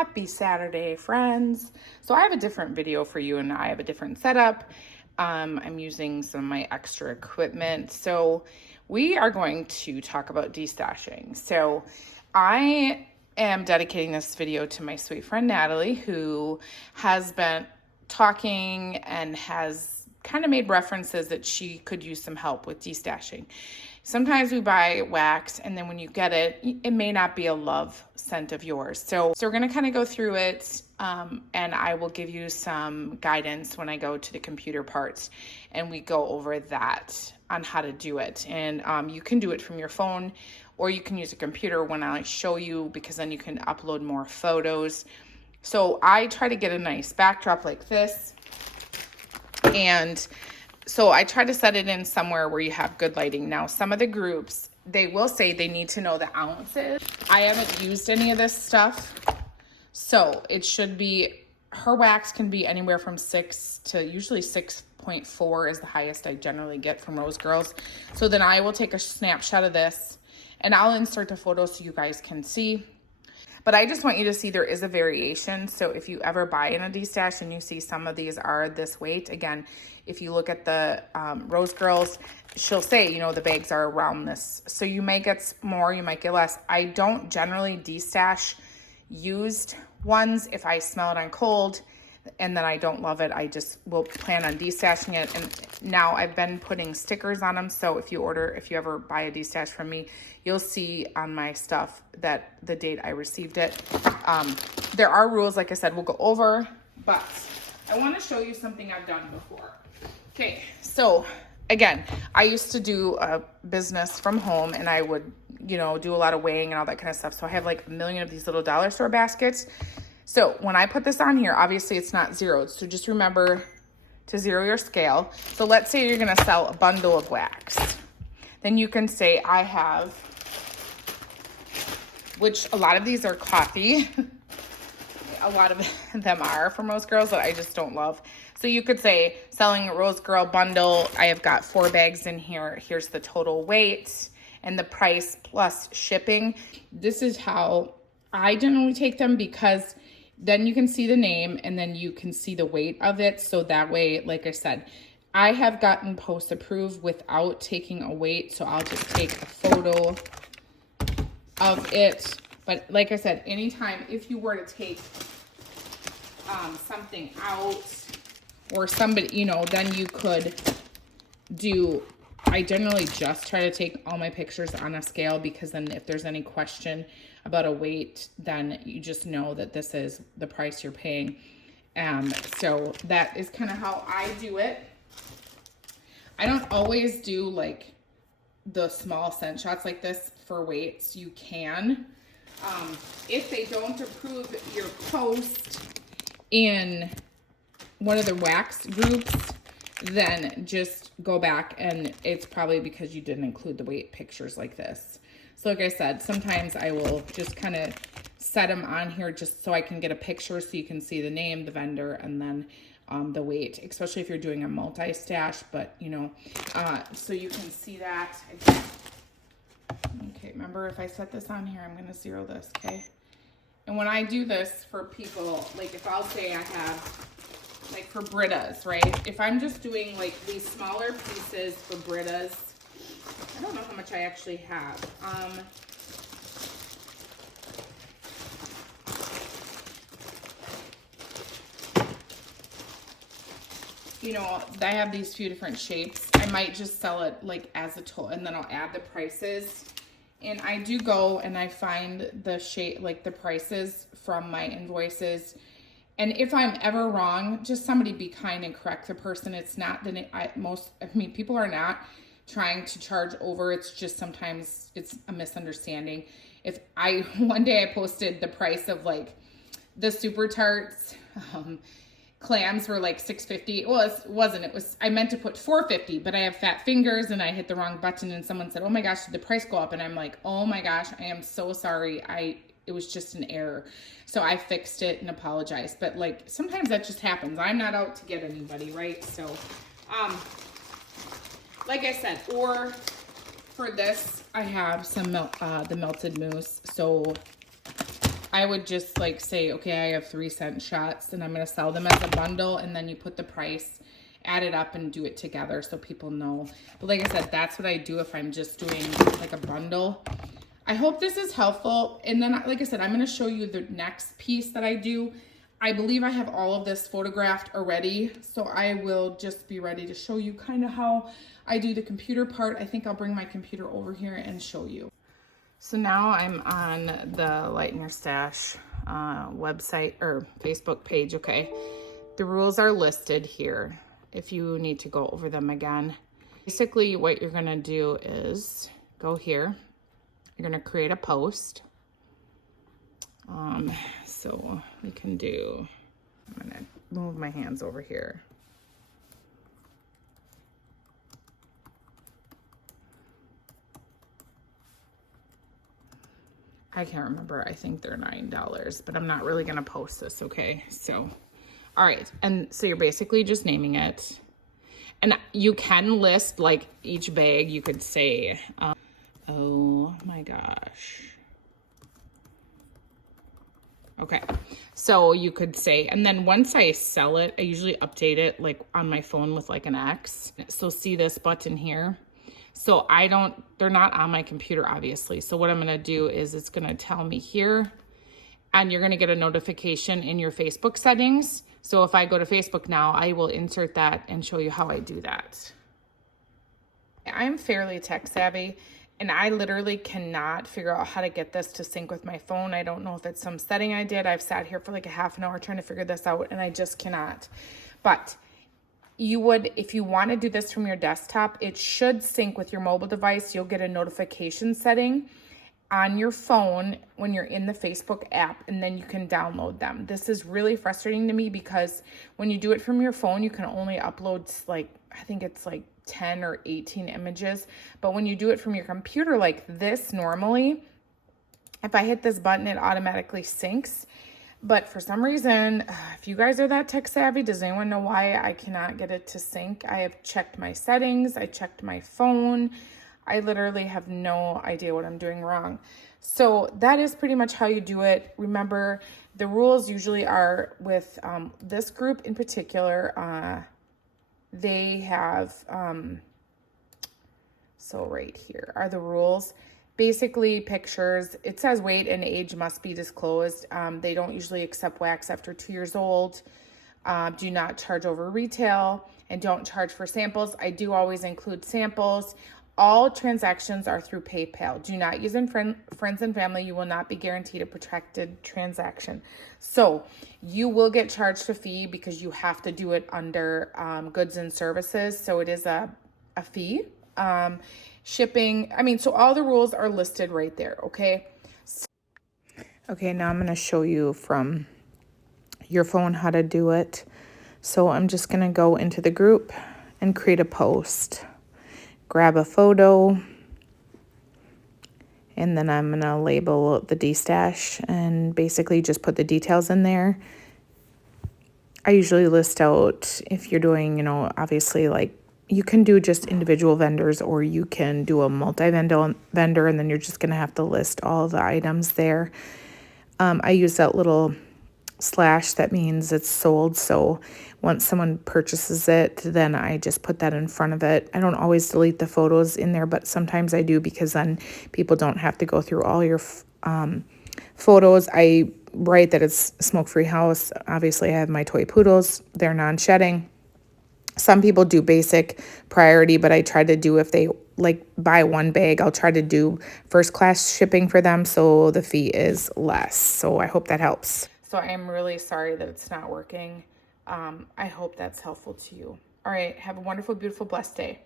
Happy Saturday, friends. So I have a different video for you and I have a different setup. I'm using some of my extra equipment. So we are going to talk about destashing. So I am dedicating this video to my sweet friend Natalie, who has been talking and has kind of made references that she could use some help with destashing. Sometimes we buy wax and then when you get it, it may not be a love scent of yours. So we're going to kind of go through it and I will give you some guidance when I go to the computer parts and we go over that on how to do it. And you can do it from your phone or you can use a computer when I show you, because then you can upload more photos. So I try to get a nice backdrop like this, and so I try to set it in somewhere where you have good lighting. Now, some of the groups, they will say they need to know the ounces. I haven't used any of this stuff. So it should be, her wax can be anywhere from 6 to usually 6.4 is the highest I generally get from Rose Girls. So then I will take a snapshot of this and I'll insert the photo so you guys can see. But I just want you to see there is a variation. So if you ever buy in a destash and you see some of these are this weight, again, if you look at the Rose Girls, she'll say, you know, the bags are around this. So you may get more, you might get less. I don't generally destash used ones if I smell it on cold and then I don't love it. I just will plan on destashing it. And now I've been putting stickers on them. So if you ever buy a destash from me, you'll see on my stuff that the date I received it. There are rules, like I said, we'll go over, but I want to show you something I've done before. Okay, so again, I used to do a business from home and I would, you know, do a lot of weighing and all that kind of stuff. So I have like a million of these little dollar store baskets. So when I put this on here, obviously it's not zeroed. So just remember to zero your scale. So let's say you're going to sell a bundle of wax. Then you can say I have, which a lot of these are coffee. A lot of them are from Rose Girls that I just don't love. So you could say selling a Rose Girl bundle. I have got 4 bags in here. Here's the total weight and the price plus shipping. This is how I generally take them, because then you can see the name and then you can see the weight of it. So that way, like I said, I have gotten post approved without taking a weight. So I'll just take a photo of it. But like I said, anytime if you were to take something out or somebody, you know, then you could do, I generally just try to take all my pictures on a scale, because then if there's any question about a weight, then you just know that this is the price you're paying. So that is kind of how I do it. I don't always do like the small scent shots like this for weights. You can. If they don't approve your post in one of the wax groups, then just go back and it's probably because you didn't include the weight pictures like this. So like I said, sometimes I will just kind of set them on here just so I can get a picture so you can see the name, the vendor, and then the weight, especially if you're doing a multi-stash, but you know, so you can see that. Okay, remember if I set this on here, I'm going to zero this, okay? And when I do this for people, like if I'll say I have, like for Britas, right? If I'm just doing like these smaller pieces for Britas, I don't know how much I actually have. You know, I have these few different shapes. I might just sell it like as a total, and then I'll add the prices. And I do go and I find the shape, like the prices from my invoices. And if I'm ever wrong, just somebody be kind and correct the person. It's not that people are not trying to charge over. It's just sometimes it's a misunderstanding. One day I posted the price of like the Super Tarts, clams were like $6.50. Well, it wasn't. I meant to put $4.50, but I have fat fingers and I hit the wrong button and someone said, oh my gosh, did the price go up? And I'm like, oh my gosh, I am so sorry. It was just an error. So I fixed it and apologized. But like, sometimes that just happens. I'm not out to get anybody, right? So, like I said, or for this, I have some the melted mousse. So I would just like say, okay, I have 3-cent shots and I'm going to sell them as a bundle, and then you put the price, add it up and do it together so people know. But like I said, that's what I do if I'm just doing like a bundle. I hope this is helpful. And then, like I said, I'm going to show you the next piece that I do. I believe I have all of this photographed already, so I will just be ready to show you kind of how I do the computer part. I think I'll bring my computer over here and show you. So now I'm on the Lighten Your Stash website or Facebook page, okay? The rules are listed here if you need to go over them again. Basically, what you're gonna do is go here. You're gonna create a post. So you can do, I'm gonna move my hands over here. I can't remember, I think they're $9, but I'm not really gonna post this, okay? So, all right, and so you're basically just naming it. And you can list like each bag, you could say, oh my gosh. Okay, so you could say, and then once I sell it, I usually update it like on my phone with like an X. So see this button here? So they're not on my computer, obviously. So what I'm gonna do is it's gonna tell me here, and you're gonna get a notification in your Facebook settings. So if I go to Facebook now, I will insert that and show you how I do that. I'm fairly tech savvy, and I literally cannot figure out how to get this to sync with my phone. I don't know if it's some setting I did. I've sat here for like a half an hour trying to figure this out, and I just cannot. But you would, if you want to do this from your desktop, it should sync with your mobile device. You'll get a notification setting on your phone when you're in the Facebook app, and then you can download them. This is really frustrating to me because when you do it from your phone, you can only upload like, I think it's like 10 or 18 images. But when you do it from your computer like this normally, if I hit this button, it automatically syncs. But for some reason, if you guys are that tech savvy, does anyone know why I cannot get it to sync? I have checked my settings, I checked my phone. I literally have no idea what I'm doing wrong. So that is pretty much how you do it. Remember, the rules usually are with this group in particular. They have, so right here are the rules. Basically, pictures, it says weight and age must be disclosed. They don't usually accept wax after 2 years old. Do not charge over retail, and don't charge for samples. I do always include samples. All transactions are through PayPal. Do not use in friends and family. You will not be guaranteed a protracted transaction. So you will get charged a fee because you have to do it under goods and services. So it is a fee. Shipping, I mean, so all the rules are listed right there, okay? Okay, now I'm going to show you from your phone how to do it. So I'm just going to go into the group and create a post. Grab a photo, and then I'm going to label the Destash and basically just put the details in there. I usually list out if you're doing, you know, obviously like you can do just individual vendors, or you can do a multi-vendor and then you're just going to have to list all the items there. I use that little slash that means it's sold, so once someone purchases it, then I just put that in front of it. I don't always delete the photos in there, but sometimes I do because then people don't have to go through all your photos. I write that it's smoke-free house. Obviously, I have my toy poodles. They're non-shedding. Some people do basic priority, but I try to do, if they like buy one bag, I'll try to do first class shipping for them, so the fee is less. So I hope that helps. So I am really sorry that it's not working. I hope that's helpful to you. All right, have a wonderful, beautiful, blessed day.